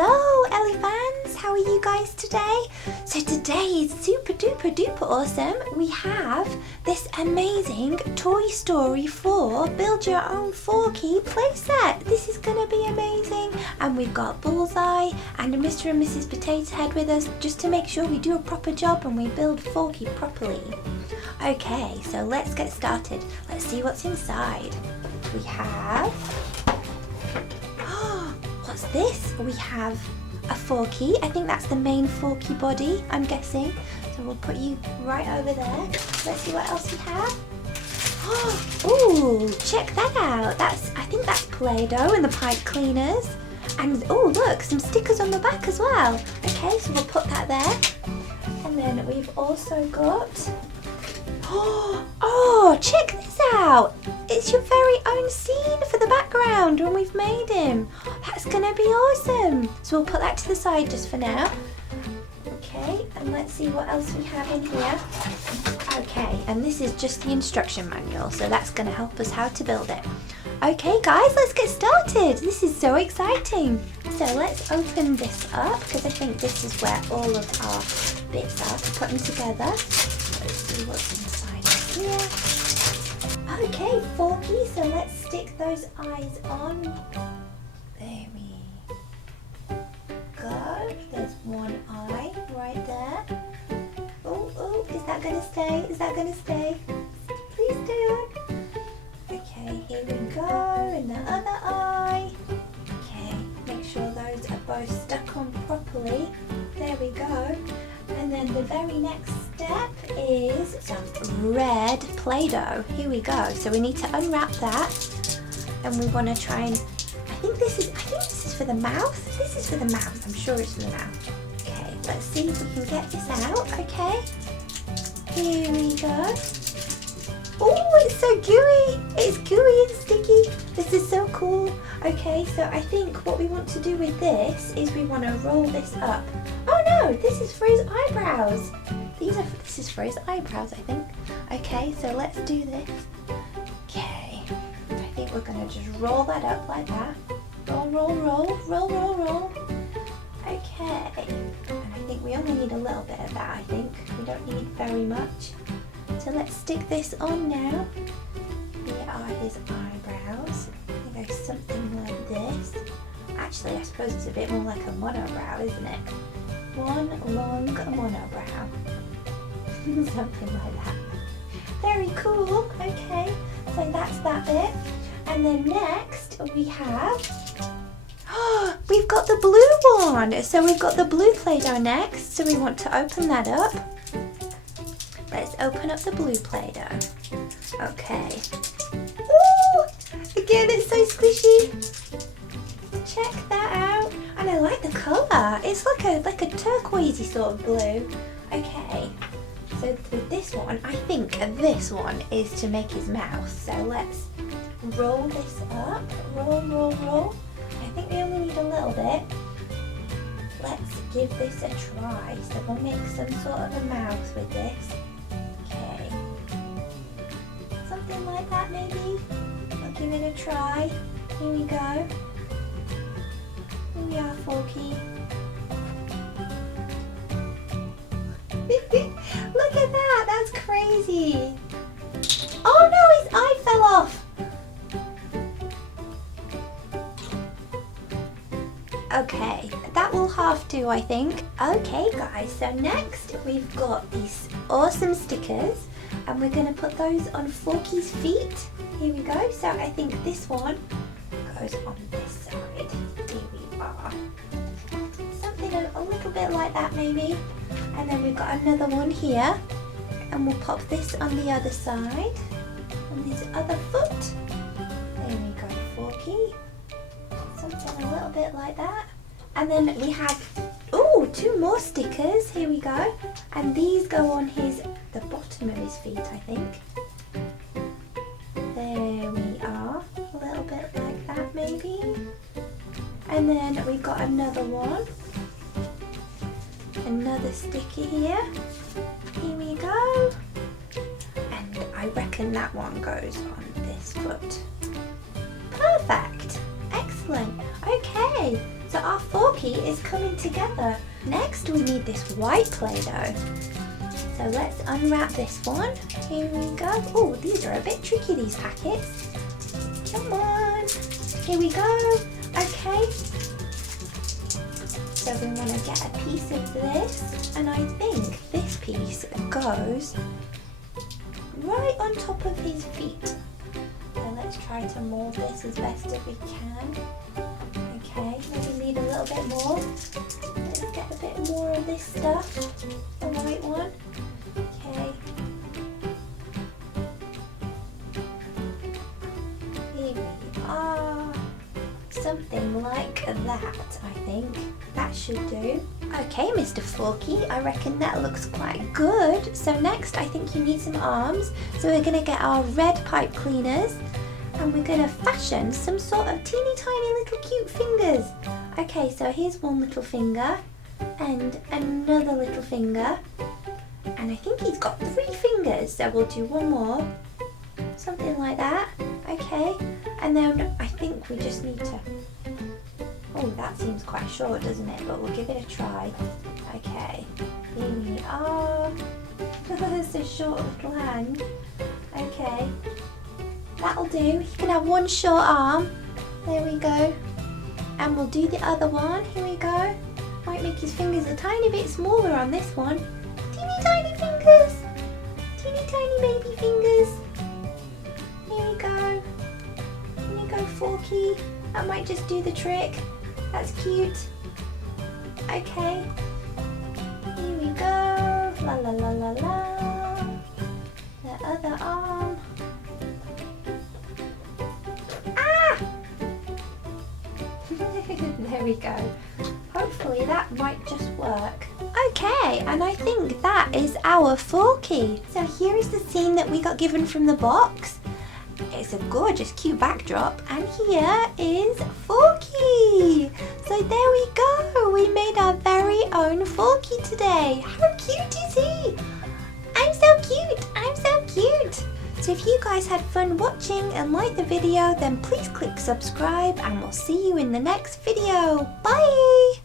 Hello elephants, how are you guys today? So today is super duper awesome. We have this amazing Toy Story 4 build your own Forky playset. This is gonna be amazing. And we've got Bullseye and Mr. and Mrs. Potato Head with us just to make sure we do a proper job and we build Forky properly. Okay, so let's get started. Let's see what's inside. We have... what's this? We have a Forky. I think that's the main Forky body, I'm guessing. So we'll put you right over there. Let's see what else we have. Oh, check that out. I think that's Play-Doh and the pipe cleaners. And oh, look, some stickers on the back as well. Okay, so we'll put that there. And then we've also got... oh, check this out. It's your very own scene for the background when we've made him. That's gonna be awesome. So we'll put that to the side just for now. Okay, and let's see what else we have in here. Okay, and this is just the instruction manual, so that's gonna help us how to build it. Okay guys, let's get started. This is so exciting. So let's open this up because I think this is where all of our bits are to put them together. Let's see what's inside here. Okay, Forky, so let's stick those eyes on. There we go. There's one eye right there. Oh, is that gonna stay? Is that gonna stay? Please stay on. Okay, here we go, and the other eye. Okay, make sure those are both stuck on properly. There we go. And then the very next step is some red Play-Doh. Here we go. So we need to unwrap that, and we want to try and. I think this is for the mouth. This is for the mouth. I'm sure it's for the mouth. Okay, let's see if we can get this out. Okay. Here we go. Oh, it's so gooey. It's gooey and sticky. This is so cool. Okay, so I think what we want to do with this is we want to roll this up. Oh no, this is for his eyebrows. This is for his eyebrows, I think. Okay, so let's do this. Okay, I think we're going to just roll that up like that. Roll. Okay, and I think we only need a little bit of that, I think. We don't need very much. So let's stick this on now. Here are his eyebrows. They go something like this. Actually, I suppose it's a bit more like a monobrow, isn't it? One long monobrow. Something like that. Very cool. Okay, so that's that bit. And then next we have... we've got the blue one. So we've got the blue Play-Doh next. So we want to open that up. Let's open up the blue Play-Doh. Okay. Ooh! Again, it's so squishy. Check that out. And I like the colour. It's like a turquoisey sort of blue. Okay. So with this one, I think this one is to make his mouth. So let's roll this up. Roll. I think we only need a little bit. Let's give this a try. So we'll make some sort of a mouth with this. Okay. Something like that maybe. I'll give it a try. Here we go. Here we are, Forky. Look at that, that's crazy. Oh no, his eye fell off. Okay, that will have to, I think. Okay guys, so next we've got these awesome stickers and we're going to put those on Forky's feet. Here we go. So I think this one goes on this side. Here we are. Something a little bit like that maybe. And then we've got another one here. And we'll pop this on the other side. On his other foot. There we go, Forky. Something a little bit like that. And then we have, two more stickers. Here we go. And these go on the bottom of his feet, I think. There we are. A little bit like that maybe. And then we've got another one. Another sticker here. Here we go. And I reckon that one goes on this foot. Perfect. Excellent. Okay, so our Forky Forky is coming together. Next we need this white Play-Doh. So let's unwrap this one. Here we go. Oh, these are a bit tricky, these packets. Come on. Here we go. Okay. So we want to get a piece of this, and I think this piece goes right on top of his feet. So let's try to mold this as best as we can. Okay, maybe need a little bit more. Let's get a bit more of this stuff, the white one. Okay. Here we are. Something like that, I think. That should do. Okay, Mr. Forky, I reckon that looks quite good. So next, I think you need some arms. So we're gonna get our red pipe cleaners and we're gonna fashion some sort of teeny tiny little cute fingers. Okay, so here's one little finger and another little finger. And I think he's got 3 fingers, so we'll do one more. Something like that. Okay, and then I think we just need to... Oh, that seems quite short, doesn't it? But we'll give it a try. Okay, here we are. It's a short little hand. Okay, that'll do. He can have one short arm. There we go. And we'll do the other one. Here we go. Might make his fingers a tiny bit smaller on this one. Teeny tiny fingers. Teeny tiny baby fingers. Here we go. Here we go, Forky. That might just do the trick. That's cute. Okay. Here we go. La la la la la. The other arm. Ah! There we go. Hopefully that might just work. Okay, and I think that is our Forky. So here is the scene that we got given from the box. It's a gorgeous, cute backdrop, and here is Forky. So there we go. We made our very own Forky today. How cute is he? I'm so cute. I'm so cute. So if you guys had fun watching and liked the video, then please click subscribe, and we'll see you in the next video. Bye.